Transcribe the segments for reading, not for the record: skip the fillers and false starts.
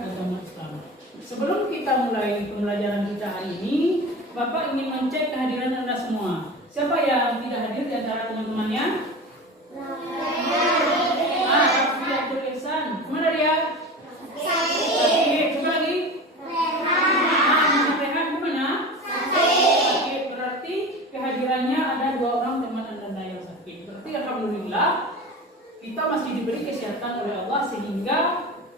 agama Islam. Sebelum kita mulai pembelajaran kita hari ini, Bapak ingin mengecek kehadiran Anda semua. Siapa yang tidak hadir di antara teman-temannya? Raffi Abdul Ihsan. Kemana dia? Sakit. Coba lagi. Rehat bukannya? Sakit. Berarti kehadirannya ada 2 orang teman Anda yang sakit. Berarti alhamdulillah kita masih diberi kesehatan oleh Allah sehingga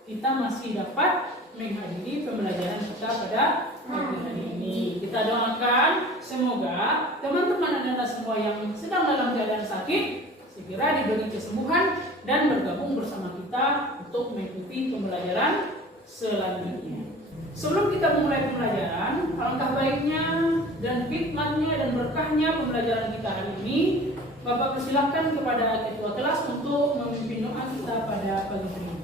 kita masih dapat menghadiri pembelajaran kita pada pagi hari ini. Kita doakan semoga teman-teman Anda semua yang sedang dalam keadaan sakit segera diberi kesembuhan dan bergabung bersama kita untuk mengikuti pembelajaran selanjutnya. Sebelum kita memulai pembelajaran, alangkah baiknya dan hikmatnya dan berkahnya pembelajaran kita hari ini, Bapak persilakan kepada ketua kelas untuk memimpin doa kita pada pagi hari ini.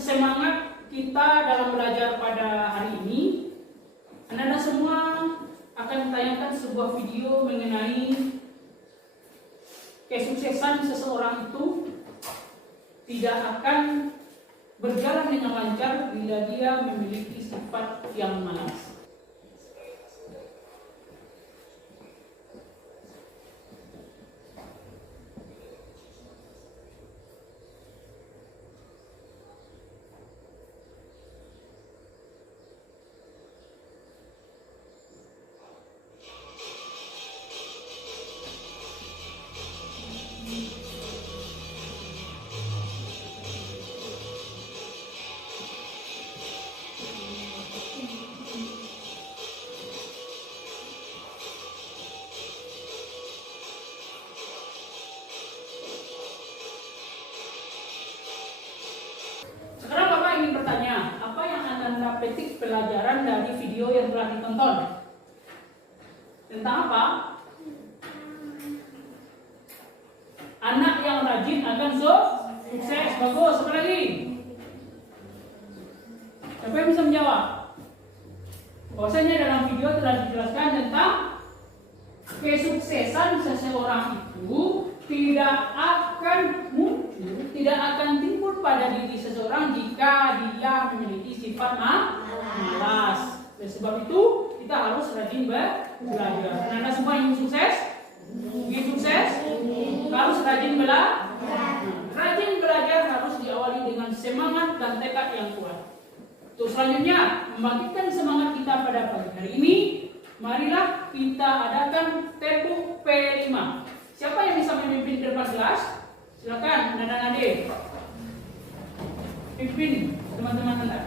Semangat kita dalam belajar pada hari ini, Anda semua akan ditayangkan sebuah video mengenai kesuksesan seseorang itu tidak akan berjalan dengan lancar bila dia memiliki sifat yang malas. Bertanya, apa yang Anda petik pelajaran dari video yang telah ditonton? Tentang apa? Anak yang rajin akan sukses. Bagus. Apa lagi? Siapa yang bisa menjawab? Bahwasanya dalam video telah dijelaskan tentang kesuksesan seseorang itu tidak akan muncul, tidak akan timbul pada diri seseorang jika dia memiliki sifat malas. Dan sebab itu kita harus rajin belajar. Anda semua ingin sukses? Ingin sukses? Harus rajin belajar. Rajin belajar harus diawali dengan semangat dan tekad yang kuat. Untuk selanjutnya, membangkitkan semangat kita pada pagi hari ini, marilah kita adakan tepuk P5. Siapa yang bisa memimpin depan kelas? Silakan, Nana Nade. Pimpin teman-teman Anda.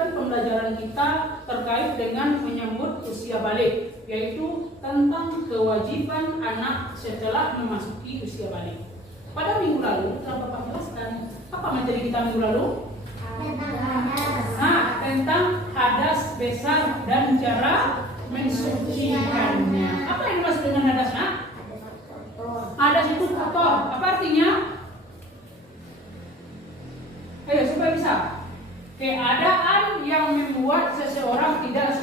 Pembelajaran kita terkait dengan menyambut usia balik, yaitu tentang kewajiban anak setelah memasuki usia balik. Pada minggu lalu telah Bapak jelaskan apa materi kita minggu lalu? Tentang hadas besar dan cara mensucikannya. Apa yang dimaksud dengan hadas? Hadas itu kotor. Apa artinya? Ayo supaya bisa. Keadaan yang membuat seseorang tidak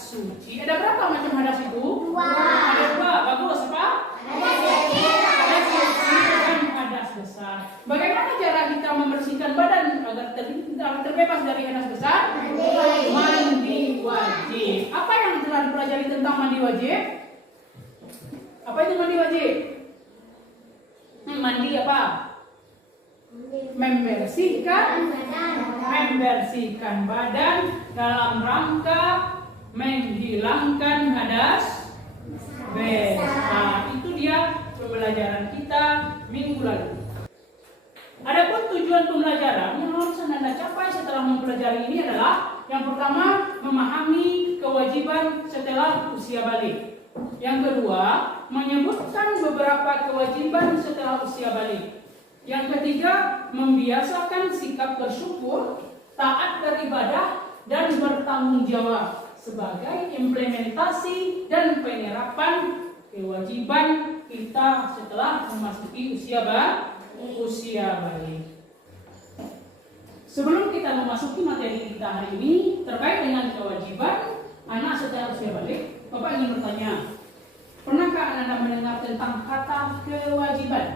suci. Ada berapa macam hadas itu? Ada 2. Bagus apa? Hadas kecil dan hadas besar. Bagaimana cara kita membersihkan badan agar terbebas dari hadas besar? Mandi wajib. Apa yang telah dipelajari tentang mandi wajib? Apa itu mandi wajib? Mandi apa? membersihkan badan dalam rangka menghilangkan hadas besar. Itu dia pembelajaran kita minggu lalu. Adapun tujuan pembelajaran yang harus Anda capai setelah mempelajari ini adalah yang pertama, memahami kewajiban setelah usia balik. Yang kedua, menyebutkan beberapa kewajiban setelah usia balik. Yang ketiga, membiasakan sikap bersyukur, taat beribadah, dan bertanggung jawab sebagai implementasi dan penerapan kewajiban kita setelah memasuki usia balik. Sebelum kita memasuki materi kita hari ini terkait dengan kewajiban anak setelah usia balik, Bapak ingin bertanya, pernahkah Anda mendengar tentang kata kewajiban?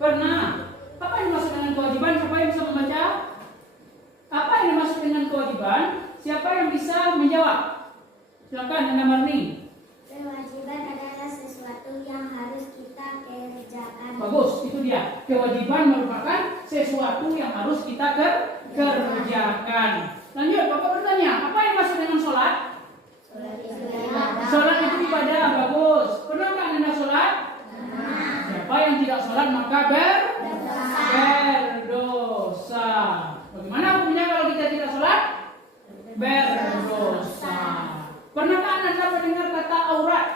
Pernah. Apa yang dimaksud dengan kewajiban? Siapa yang bisa membaca? Apa yang dimaksud dengan kewajiban? Siapa yang bisa menjawab? Silakan Anda Marni. Kewajiban adalah sesuatu yang harus kita kerjakan. Bagus, itu dia. Kewajiban merupakan sesuatu yang harus kita kerjakan. Lanjut, Bapak bertanya, apa yang dimaksud dengan sholat? Sholat itu ibadah, bagus. Pernahkah Anda sholat? Siapa yang tidak sholat maka berdosa. Bagaimana hukumnya kalau kita tidak sholat? Berdosa. Pernahkah Anda mendengar kata aurat?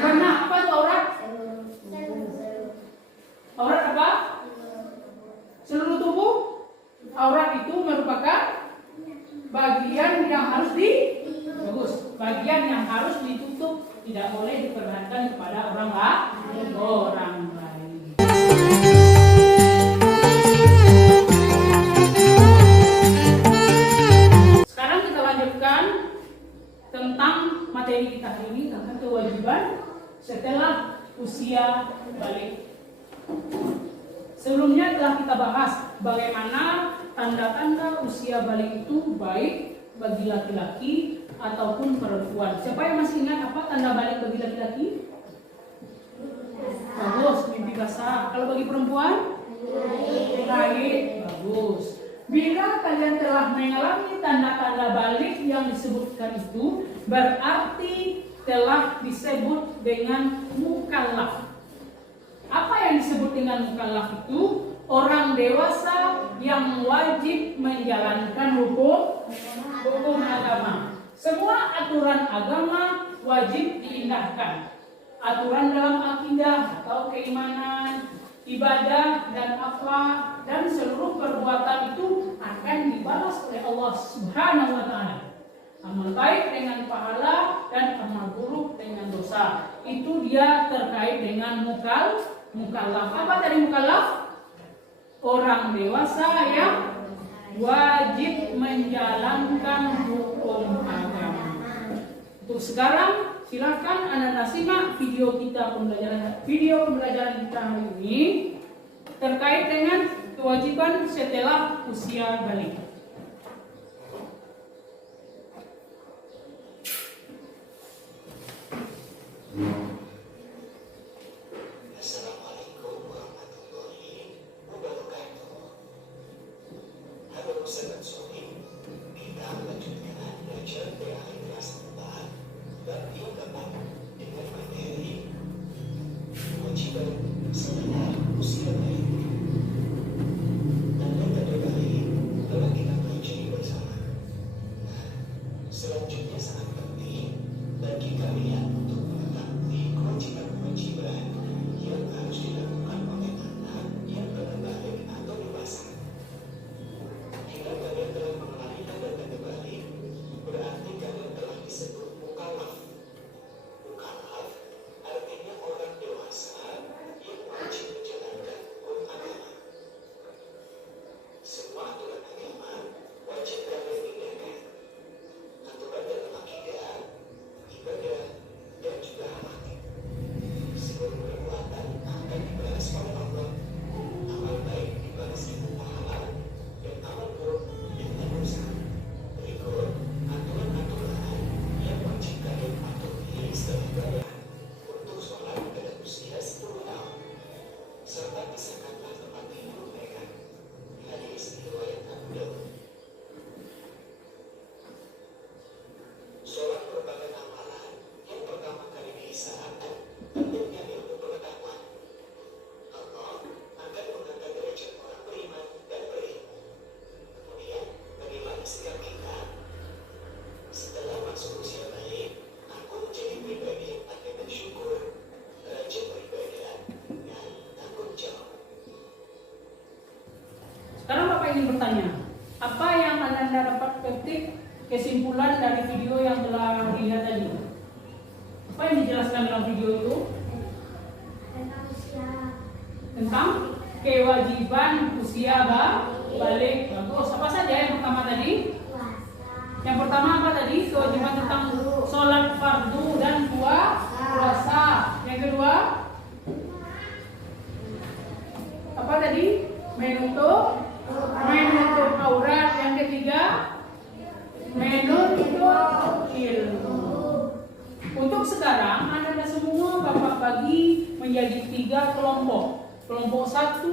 Pernah. Apa itu aurat? Aurat apa? Seluruh tubuh. Aurat itu merupakan bagian yang harus bagian yang harus ditutup, tidak boleh diperlihatkan kepada orang lain. Sekarang kita lanjutkan tentang materi kita hari ini tentang kewajiban setelah usia balik. Sebelumnya telah kita bahas bagaimana tanda-tanda usia balik itu baik bagi laki-laki ataupun perempuan. Siapa yang masih ingat apa tanda balik bagi laki-laki? Bagus, mimpi basah. Kalau bagi perempuan? Haid. Bagus. Bila kalian telah mengalami tanda-tanda balik yang disebutkan itu, berarti telah disebut dengan mukallaf. Apa yang disebut dengan mukallaf itu? Orang dewasa yang wajib menjalankan hukum agama. Semua aturan agama wajib diindahkan. Aturan dalam akidah atau keimanan, ibadah dan akhlak dan seluruh perbuatan itu akan dibalas oleh Allah Subhanahu wa taala. Amal baik dengan pahala dan amal buruk dengan dosa. Itu dia terkait dengan mukallaf. Apa tadi mukallaf? Orang dewasa yang wajib menjalankan hukum agama. Untuk sekarang silakan Anda simak video pembelajaran kita hari ini terkait dengan kewajiban setelah usia balik. Sekarang Bapak ingin bertanya, apa yang Anda dapat petik kesimpulan dari video yang telah dilihat tadi? Apa yang dijelaskan dalam video itu? Tentang usia. Tentang kewajiban usia balik. Bagus. Apa saja yang pertama tadi? Puasa. Yang pertama apa tadi? Kewajiban tentang sholat fardu dan puasa. Yang kedua? Apa tadi? Menutup aurat. Yang ketiga? Menuntut ilmu. Untuk sekarang Anda semua Bapak bagi menjadi 3 kelompok. Kelompok 1,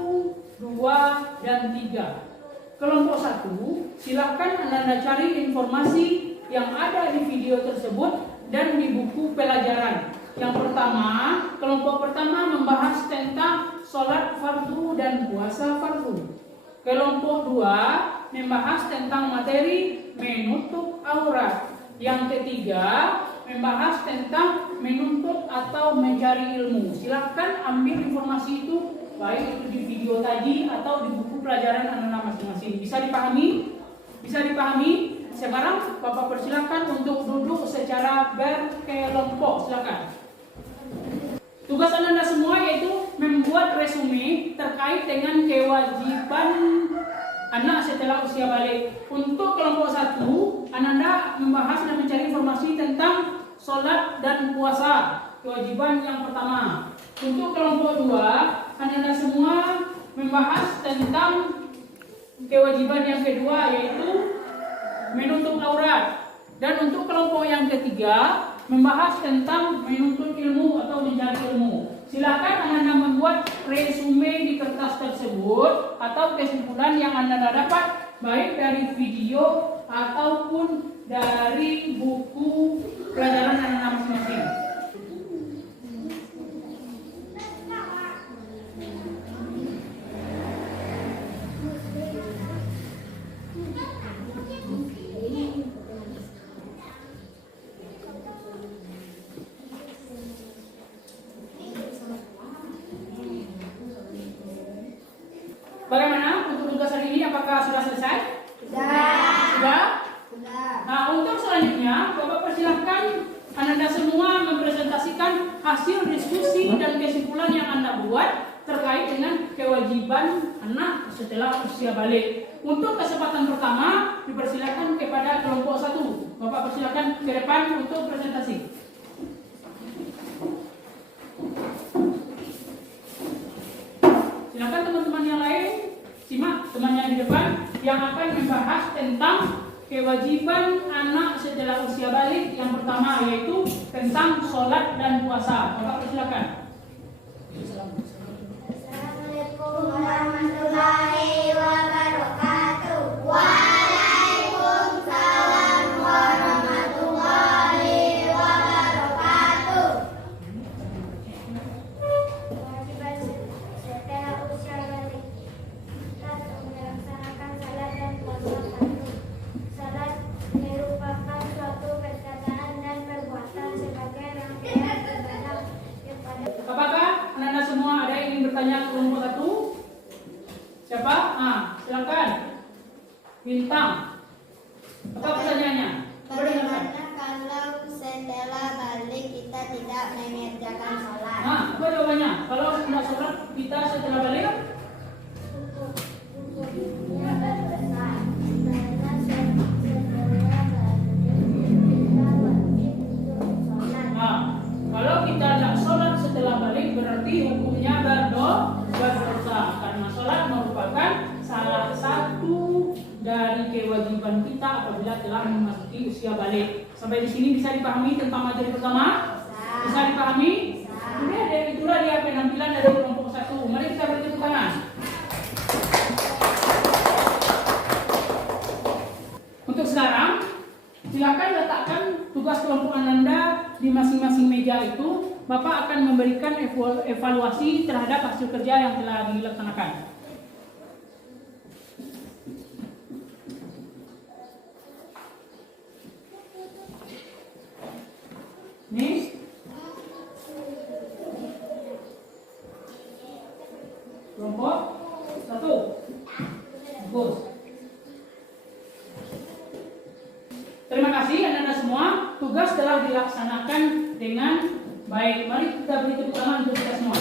2, dan 3. Kelompok 1, silakan Anda cari informasi yang ada di video tersebut dan di buku pelajaran. Yang pertama, kelompok pertama membahas tentang sholat fardu dan puasa fardu. Kelompok 2 membahas tentang materi menutup aurat. Yang ketiga membahas tentang menuntut atau mencari ilmu. Silakan ambil informasi itu, baik itu di video tadi atau di buku pelajaran anak-anak masing-masing. Bisa dipahami? Bisa dipahami? Sekarang Bapak persilakan untuk duduk secara berkelompok. Silakan. Tugas Anda semua yaitu membuat resume terkait dengan kewajiban anak setelah usia balik. Untuk kelompok 1, Anda membahas dan mencari informasi tentang sholat dan puasa, kewajiban yang pertama. Untuk kelompok 2, Anda semua membahas tentang kewajiban yang kedua, yaitu menutup aurat. Dan untuk kelompok yang ketiga, membahas tentang menuntut ilmu atau mencari ilmu. Silakan Anda membuat resume di kertas tersebut atau kesimpulan yang Anda dapat baik dari video ataupun dari buku pelajaran anak-anak masing-masing. Bagaimana untuk tugas hari ini? Apakah sudah selesai? Sudah? Nah, untuk selanjutnya, Bapak persilahkan Anda semua mempresentasikan hasil diskusi dan kesimpulan yang Anda buat terkait dengan kewajiban anak setelah usia balik. Untuk kesempatan pertama, dipersilakan kepada kelompok 1. Bapak persilakan ke depan untuk presentasi. Silakan teman-teman yang lain simak temannya di depan yang akan membahas tentang kewajiban anak setelah usia balik. Yang pertama yaitu tentang sholat dan puasa. Bapak persilakan. Assalamualaikum warahmatullahi wabarakatuh. Waalaikumsalam warahmatullahi wabarakatuh. Kewajiban setelah usia balik kita melaksanakan salat dan puasa fardu. Salat merupakan suatu perkataan dan perbuatan sebagai rangkaian ibadah kepada Apakah anda semua ada yang ingin bertanya ke kelompok 1? Siapa? Silakan. Bintang. Apa pertanyaannya? Bagaimana kalau setelah balik kita tidak mengerjakan sholat? Apa jawabannya? Kalau tidak sholat kita setelah balik? Hukumnya berdosa karena setelah balik kita wajib untuk sholat. Kalau kita tidak sholat setelah balik berarti hukumnya berdosa karena sholat merupakan salah satu dari kewajiban kita apabila telah memasuki usia balik. Sampai di sini bisa dipahami tentang materi pertama? Bisa dipahami? Sudah, itulah dia penampilan dari kelompok 1. Mari kita beri tepuk tangan. Untuk sekarang, silakan letakkan tugas kelompok Anda di masing-masing meja itu. Bapak akan memberikan evaluasi terhadap hasil kerja yang telah dilaksanakan. Nih, kelompok 1. Bagus. Terima kasih anak-anak semua. Tugas telah dilaksanakan dengan baik. Mari kita beri tepuk tangan untuk kita semua.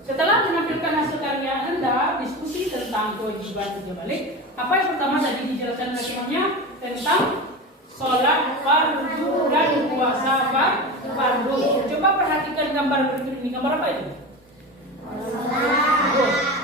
Setelah menampilkan hasil karya Anda, diskusi tentang kewajiban kerja balik. Apa yang pertama tadi dijelaskan oleh temannya tentang sholat fardu dan puasa fardu. Coba perhatikan gambar berikut ini. Gambar apa itu?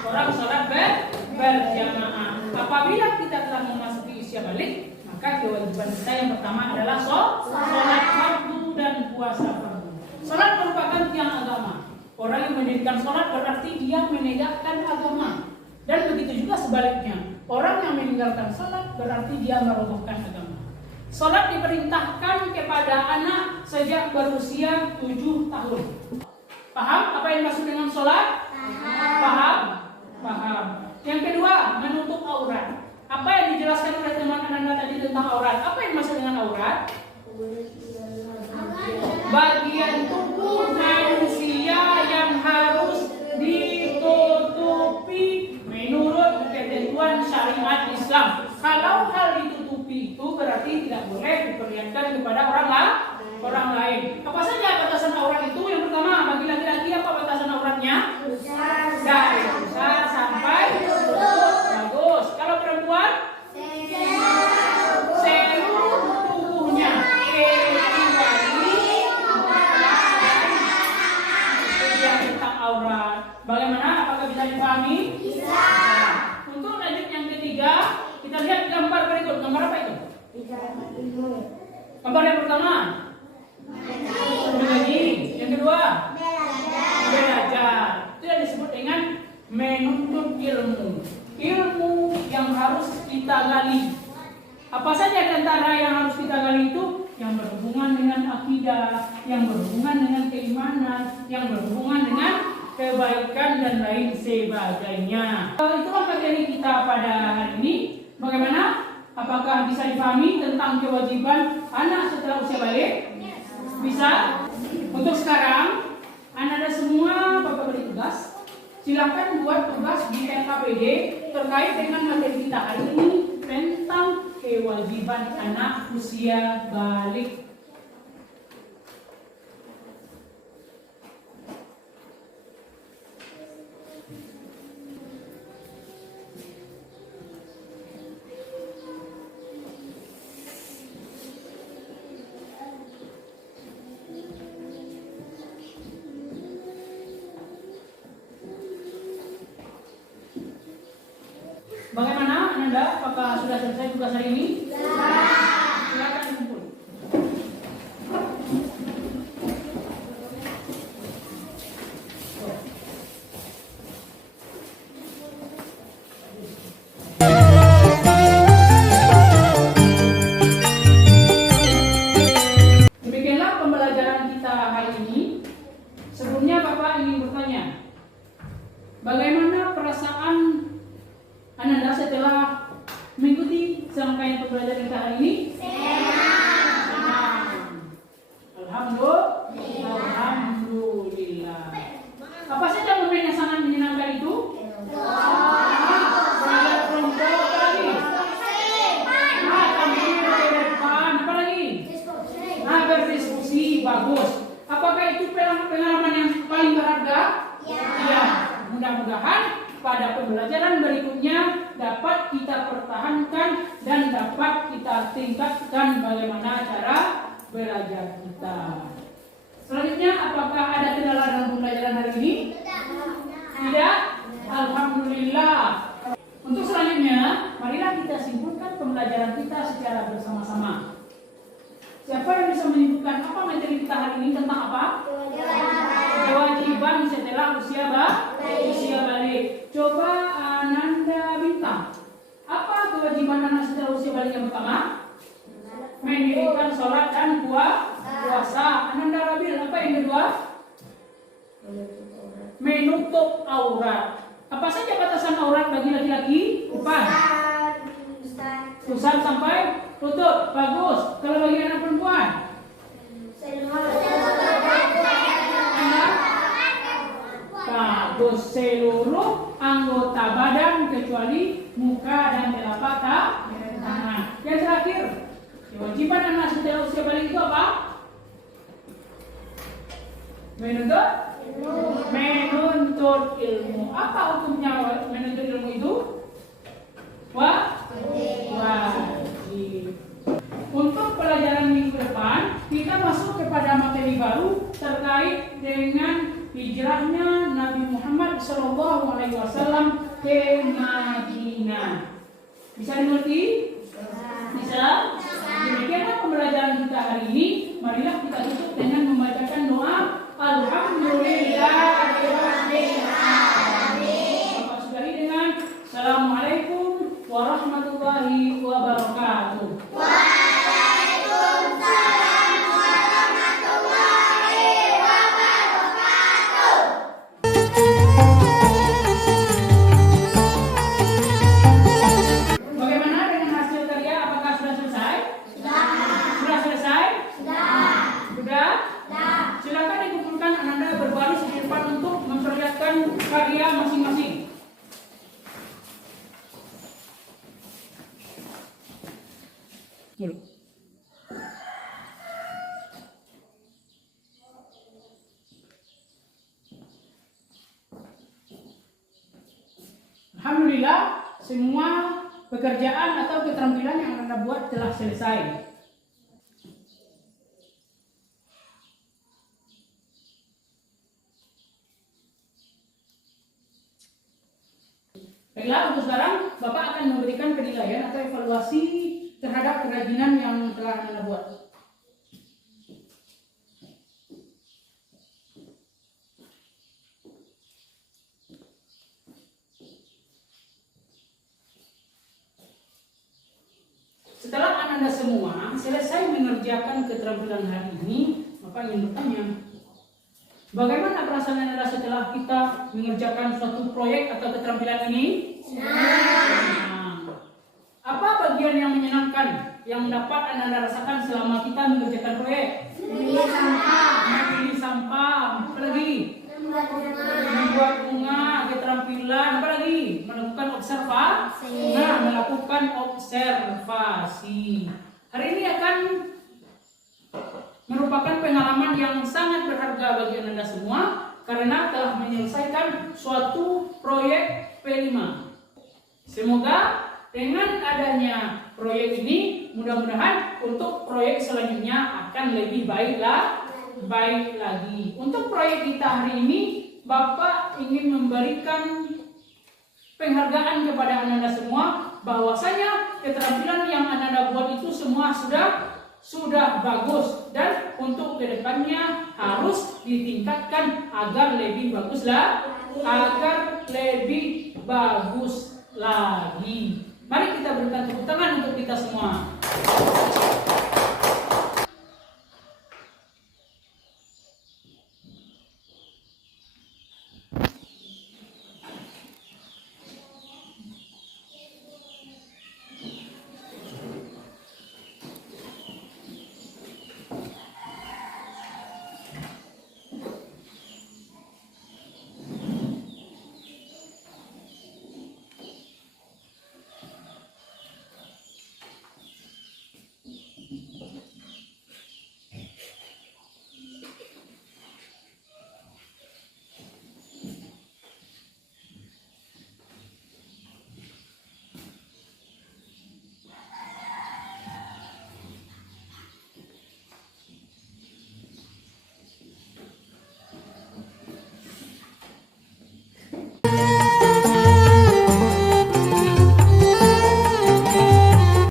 Orang sholat berjamaah. Apabila kita telah memasuki usia balik, maka kewajiban kita yang pertama adalah sholat fardu dan puasa fardu. Sholat merupakan tiang agama. Orang yang mendirikan sholat berarti dia menegakkan agama. Dan begitu juga sebaliknya. Orang yang meninggalkan sholat berarti dia merobohkan agama. Sholat diperintahkan kepada anak sejak berusia 7 tahun. Paham apa yang dimaksud dengan sholat? Paham? Paham. Yang kedua, menutup aurat. Apa yang dijelaskan oleh teman-teman Anda tadi tentang aurat? Apa yang dimaksud dengan aurat? Bagian tubuh manusia yang harus ditutupi menurut ketentuan syariat Islam. Kalau hal ditutupi itu berarti tidak boleh diperlihatkan kepada orang lain. Apa saja batasan aurat itu? Yang pertama, bagi laki-laki apa batasan auratnya? Dari pusar sampai lutut. Bagus. Kalau perempuan? Seluruh tubuhnya. Aurat. Bagaimana? Apakah bisa dipahami? Bisa. Untuk lanjut yang ketiga, kita lihat gambar berikut. Gambar apa itu? Gambar yang pertama. Mengaji. Yang kedua. Belajar. Itu yang disebut dengan menuntut ilmu. Ilmu yang harus kita gali. Apa saja di antara yang harus kita gali itu? Yang berhubungan dengan akidah, yang berhubungan dengan keimanan, yang berhubungan dengan kebaikan dan lain sebagainya. Itulah materi kita pada hari ini. Bagaimana? Apakah bisa dipahami tentang kewajiban anak setelah usia balik? Bisa? Untuk sekarang, anak-anak semua Bapak beri tugas. Silakan buat tugas di LKPD terkait dengan materi kita hari ini tentang kewajiban anak usia balik. Bagaimana Anda? Apakah sudah selesai tugas hari ini? Silakan kumpul. Demikianlah pembelajaran kita hari ini. Sebelumnya Bapak ingin bertanya, bagaimana perasaan Anda setelah mengikuti serangkaian pembelajaran kita hari ini? Senang. Alhamdulillah. Apa saja momen yang sangat menyenangkan itu? Belajar kelompok, apa lagi? Tampil di depan, apa lagi? Berdiskusi, bagus. Apakah itu pengalaman yang paling berharga? Ya. Mudah-mudahan pada pembelajaran berikutnya dapat kita pertahankan dan dapat kita tingkatkan bagaimana cara belajar kita. Selanjutnya, apakah ada kendala dalam pembelajaran hari ini? Tidak? Alhamdulillah. Untuk selanjutnya, marilah kita simpulkan pembelajaran kita secara bersama-sama. Siapa yang bisa menyebutkan apa materi kita hari ini tentang apa? Kewajiban setelah usia balik. Coba Ananda bintang. Apa kewajiban anak setelah usia balik yang pertama? Mendirikan sholat dan puasa. Ananda Rabil, apa yang kedua? Menutup aurat. Apa saja batasan aurat bagi laki-laki? 4. Pusat sampai tutup. Bagus. Kalau bagi anak perempuan? harus seluruh anggota badan kecuali muka dan telapak tangan. Yang terakhir, kewajiban anak setelah usia balik itu apa? Menuntut ilmu. Apa hukumnya menuntut ilmu itu? Wajib. Untuk pelajaran minggu depan, kita masuk kepada materi baru terkait dengan hijrahnya Nabi Muhammad SAW ke Madinah. Bisa dimengerti? Bisa? Demikianlah pembelajaran kita hari ini. Marilah kita tutup dengan membacakan doa Alhamdulillahirabbil alamin. Bapak sekali dengan Assalamualaikum warahmatullahi wabarakatuh. Waalaikumsalam warahmatullahi wabarakatuh. Bagaimana dengan hasil karya? Apakah sudah selesai? Sudah. Sudah selesai? Sudah. Sudah? Sudah. Silakan dikumpulkan Ananda berbaris di depan untuk memperlihatkan karya masing-masing. Dulu. Alhamdulillah, semua pekerjaan atau keterampilan yang Anda buat telah selesai. Baiklah, untuk sekarang Bapak akan memberikan penilaian atau evaluasi terhadap kerajinan yang telah Anda buat. Setelah Anda semua selesai mengerjakan keterampilan hari ini, Bapak ingin bertanya, bagaimana perasaan Anda setelah kita mengerjakan suatu proyek atau keterampilan ini? Senang. Apa bagian yang menyenangkan yang dapat Anda rasakan selama kita mengerjakan proyek? Memilih sampah. Memilih sampah. Apa lagi? Membuat bunga, keterampilan. Apa lagi? Melakukan observasi. Nah, melakukan observasi. Hari ini akan merupakan pengalaman yang sangat berharga bagi Anda semua karena telah menyelesaikan suatu proyek P5. Semoga dengan adanya proyek ini mudah-mudahan untuk proyek selanjutnya akan lebih baik lagi. Untuk proyek kita hari ini, Bapak ingin memberikan penghargaan kepada Anda semua bahwasanya keterampilan yang Anda buat itu semua sudah bagus dan untuk kedepannya harus ditingkatkan agar lebih bagus lagi. Mari kita berikan tepuk tangan untuk kita semua.